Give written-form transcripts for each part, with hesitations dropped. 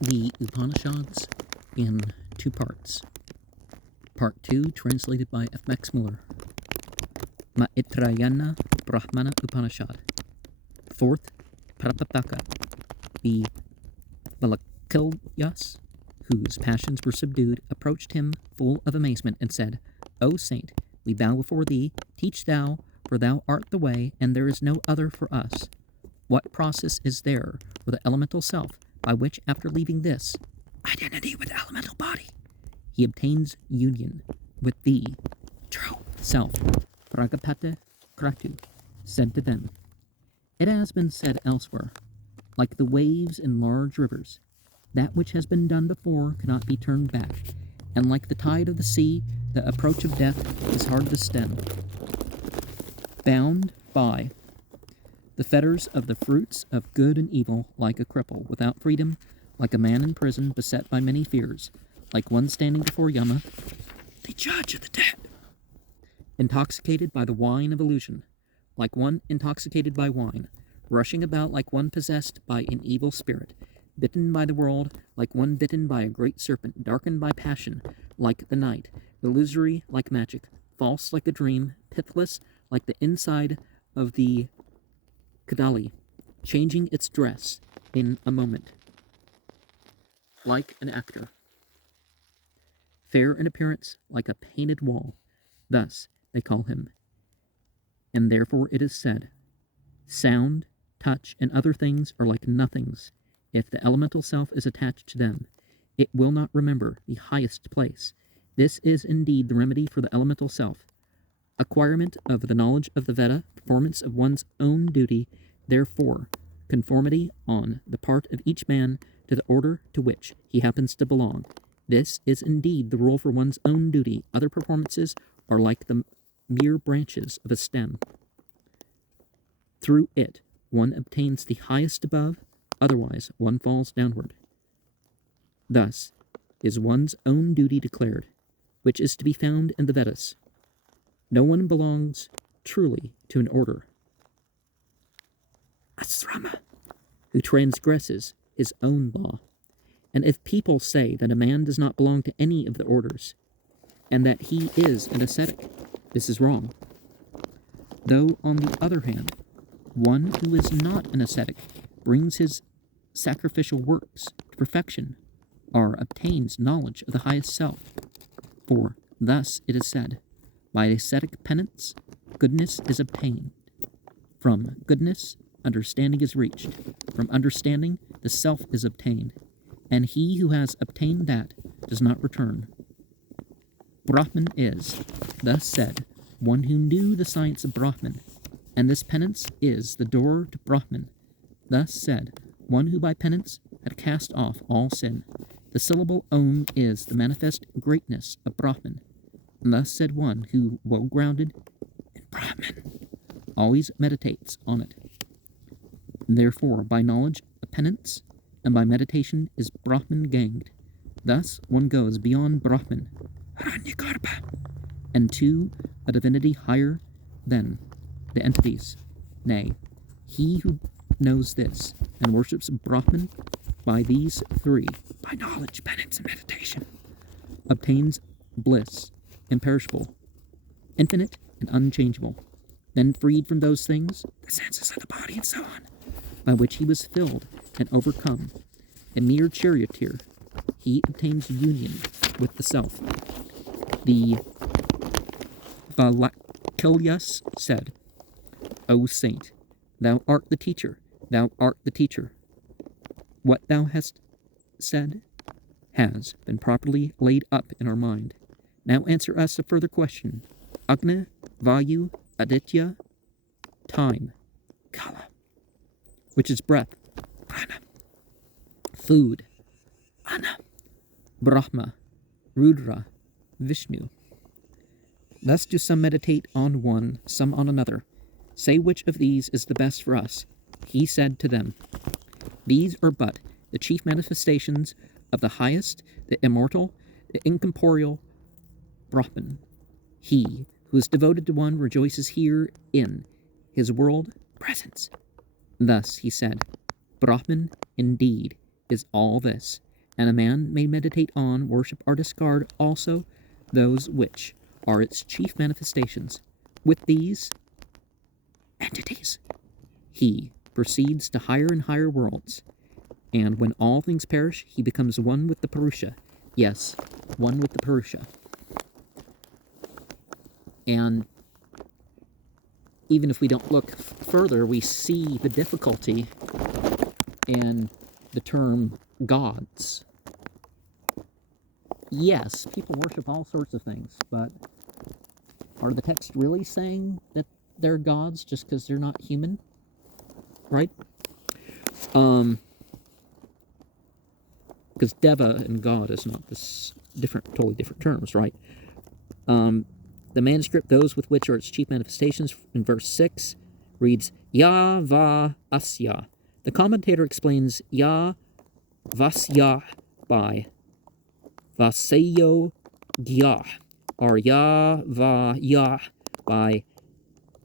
the Upanishads in two parts. Part 2, translated by F. Max Muller. Maitrayana Brahmana Upanishad. Fourth, Prapapaka, the Valakilyas, whose passions were subdued, approached him full of amazement and said, O saint, we bow before thee, teach thou, for thou art the way, and there is no other for us. What process is there for the elemental self, by which, after leaving this identity with the elemental body, he obtains union with the true self? Pragapata Kratu said to them, It has been said elsewhere, like the waves in large rivers, that which has been done before cannot be turned back, and like the tide of the sea, the approach of death is hard to stem. Bound by the fetters of the fruits of good and evil, like a cripple without freedom, like a man in prison beset by many fears, like one standing before Yama, the judge of the dead, intoxicated by the wine of illusion, like one intoxicated by wine, rushing about like one possessed by an evil spirit, bitten by the world, like one bitten by a great serpent, darkened by passion, like the night, illusory like magic, false like a dream, pithless like the inside of the Kadali, changing its dress in a moment, like an actor, fair in appearance like a painted wall. Thus they call him. And therefore it is said, sound, touch, and other things are like nothings. If the elemental self is attached to them, it will not remember the highest place. This is indeed the remedy for the elemental self. Acquirement of the knowledge of the Veda, performance of one's own duty, therefore, conformity on the part of each man to the order to which he happens to belong. This is indeed the rule for one's own duty. Other performances are like the mere branches of a stem. Through it, one obtains the highest above, otherwise one falls downward. Thus is one's own duty declared, which is to be found in the Vedas. No one belongs truly to an order, asrama, who transgresses his own law. And if people say that a man does not belong to any of the orders, and that he is an ascetic, this is wrong. Though, on the other hand, one who is not an ascetic brings his sacrificial works to perfection, or obtains knowledge of the highest self. For thus it is said, by ascetic penance, goodness is obtained. From goodness, understanding is reached. From understanding, the self is obtained. And he who has obtained that does not return. Brahman is, thus said, one who knew the science of Brahman, and this penance is the door to Brahman. Thus said, one who by penance had cast off all sin. The syllable Om is the manifest greatness of Brahman. And thus said one who, well grounded in Brahman, always meditates on it. Therefore, by knowledge of penance and by meditation is Brahman gained. Thus one goes beyond Brahman, Aranyagarbha, and to a divinity higher than the entities. Nay, he who knows this and worships Brahman by these three, by knowledge, penance, and meditation, obtains bliss, imperishable, infinite, and unchangeable. Then freed from those things, the senses of the body and so on, by which he was filled and overcome, a mere charioteer, he obtains union with the self. The Valakilyas said, O saint, thou art the teacher, thou art the teacher. What thou hast said has been properly laid up in our mind. Now answer us a further question. Agni, Vayu, Aditya, time, Kala, which is breath, Prana, food, Ana, Brahma, Rudra, Vishnu. Thus do some meditate on one, some on another. Say which of these is the best for us. He said to them, These are but the chief manifestations of the highest, the immortal, the incorporeal Brahman. He who is devoted to one rejoices here in his world presence. Thus he said, Brahman indeed is all this, And a man may meditate on, worship, or discard also those which are its chief manifestations. With these entities, he proceeds to higher and higher worlds. And when all things perish, he becomes one with the Purusha. Yes, one with the Purusha. And even if we don't look further, we see the difficulty in the term gods. Yes, people worship all sorts of things, but are the texts really saying that they're gods just because they're not human? Right? Because Deva and God is not this totally different terms, right? The manuscript, those with which are its chief manifestations, in verse 6, reads Ya va asya. The commentator explains Ya vasya by vasayo gya, or Ya va ya by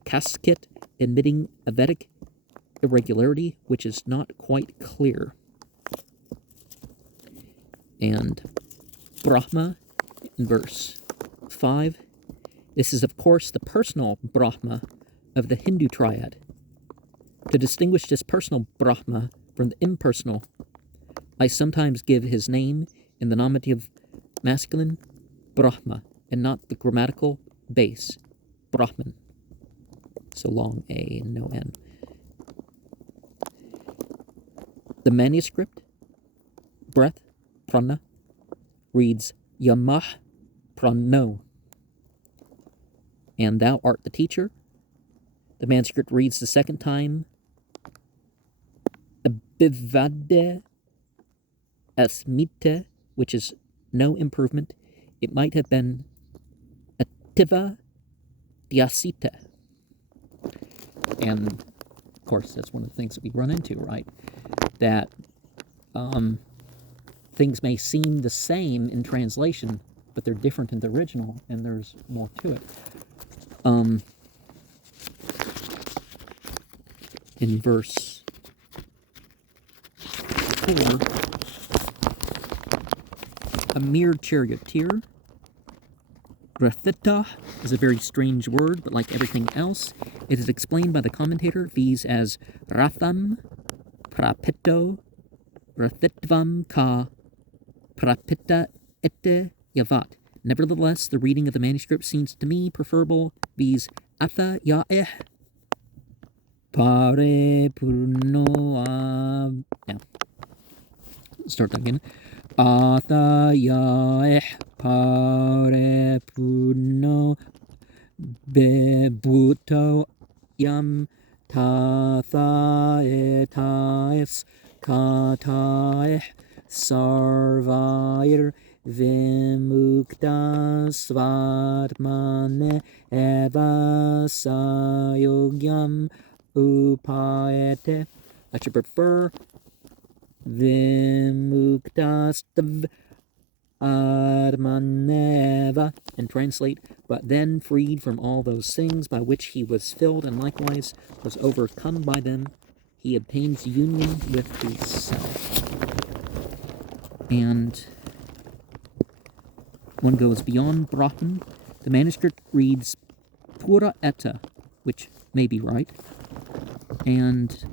casket, admitting a Vedic irregularity which is not quite clear. And Brahma in verse 5. This is, of course, the personal Brahma of the Hindu triad. To distinguish this personal Brahma from the impersonal, I sometimes give his name in the nominative masculine Brahma and not the grammatical base Brahman. So long A and no N. The manuscript, breath, prana, reads Yamah prano. And thou art the teacher. The manuscript reads the second time Abhivade Asmita, which is no improvement. It might have been Ativa Dyasita. And, of course, that's one of the things that we run into, right? That things may seem the same in translation, but they're different in the original, and there's more to it. In verse 4, a mere charioteer. Rathita is a very strange word, but like everything else, it is explained by the commentator these as Ratham, Prapito, Rathitvam ka, Prapita ete yavat. Nevertheless, the reading of the manuscript seems to me preferable. These Atha Ya'eh Pare Purno. Yeah. Start that again. Atha Ya'eh Pare Purno Bebuto Yam Tatha Etais Kataeh Sarvair Vimukta Svatmane Eva Sayogyam Upayete. I should prefer Vimukta Stav Admaneva and translate, but then freed from all those things by which he was filled and likewise was overcome by them, he obtains union with himself. And one goes beyond Brahman. The manuscript reads Pura Eta, which may be right, and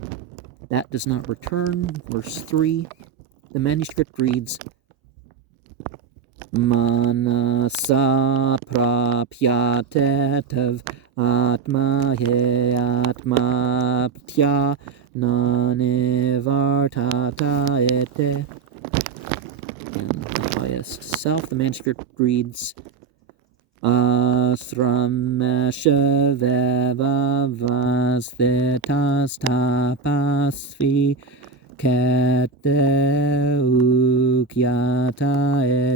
that does not return. Verse 3, the manuscript reads Manasa prapyatetav atma he atma ptya nanevartata ete. And the highest self, the manuscript reads Asramesha veva vasthetas tapasvi kete ukyata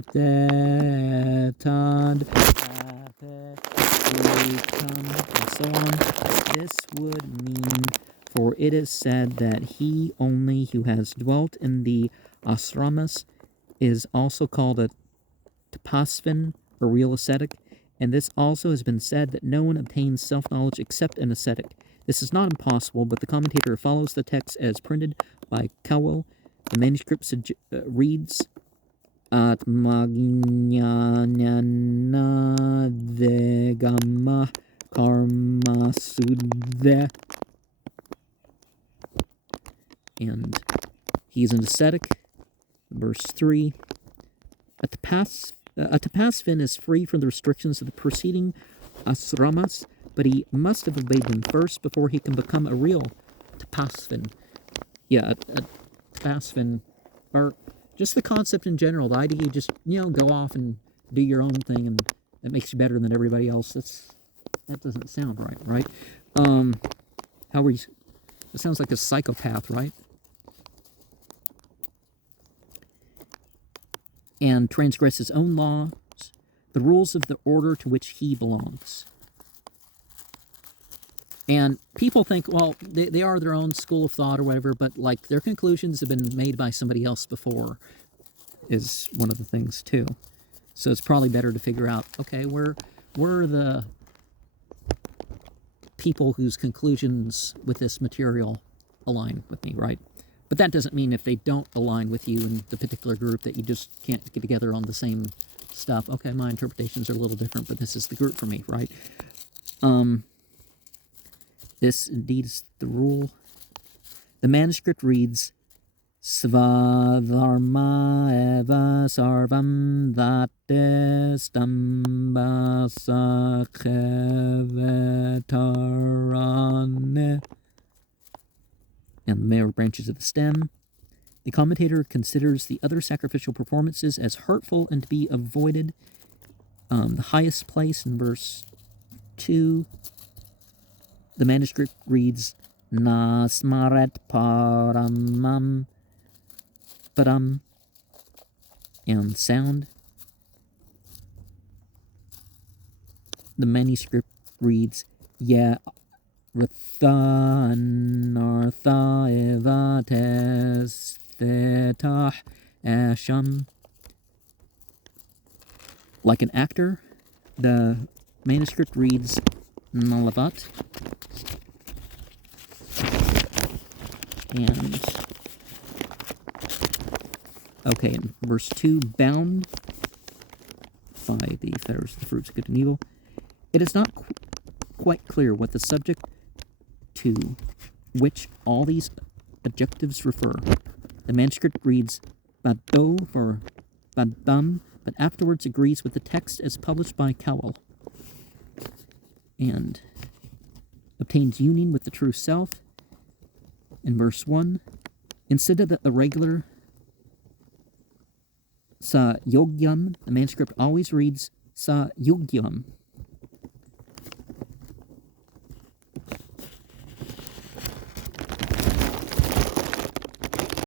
etetad and so on. This would mean, for it is said that he only who has dwelt in the asramas is also called a tapasvin, or real ascetic, and this also has been said that no one obtains self-knowledge except an ascetic. This is not impossible, but the commentator follows the text as printed by Cowell. The manuscript reads Atmagnana Vegama Karma Sudhe. And he is an ascetic. Verse 3. A tapasvin is free from the restrictions of the preceding asramas, but he must have obeyed them first before he can become a real tapasvin. Yeah, a tapasvin, or just the concept in general, the idea you just, go off and do your own thing, and that makes you better than everybody else. That doesn't sound right? It sounds like a psychopath, right? And transgress his own laws, the rules of the order to which he belongs. And people think, well, they are their own school of thought or whatever, but like their conclusions have been made by somebody else before is one of the things too. So it's probably better to figure out, okay, where are the people whose conclusions with this material align with me, right? But that doesn't mean if they don't align with you in the particular group that you just can't get together on the same stuff. Okay, my interpretations are a little different, but this is the group for me, right? This indeed is the rule. The manuscript reads, Svadharma eva sarvam vatestambasakhevetarane. And the male branches of the stem. The commentator considers the other sacrificial performances as hurtful and to be avoided. The highest place in verse 2, the manuscript reads, Nasmaret paramam padam, and sound. The manuscript reads, Ya Rathanartha evates thetah asham. Like an actor, the manuscript reads Nalavat. And okay, in verse 2, bound by the fetters of the fruits of good and evil. It is not quite clear what the subject to which all these adjectives refer. The manuscript reads Bado for Badam, but afterwards agrees with the text as published by Cowell, and obtains union with the true self. In verse 1, instead of the regular Sa Yogyam, the manuscript always reads Sa Yogyam.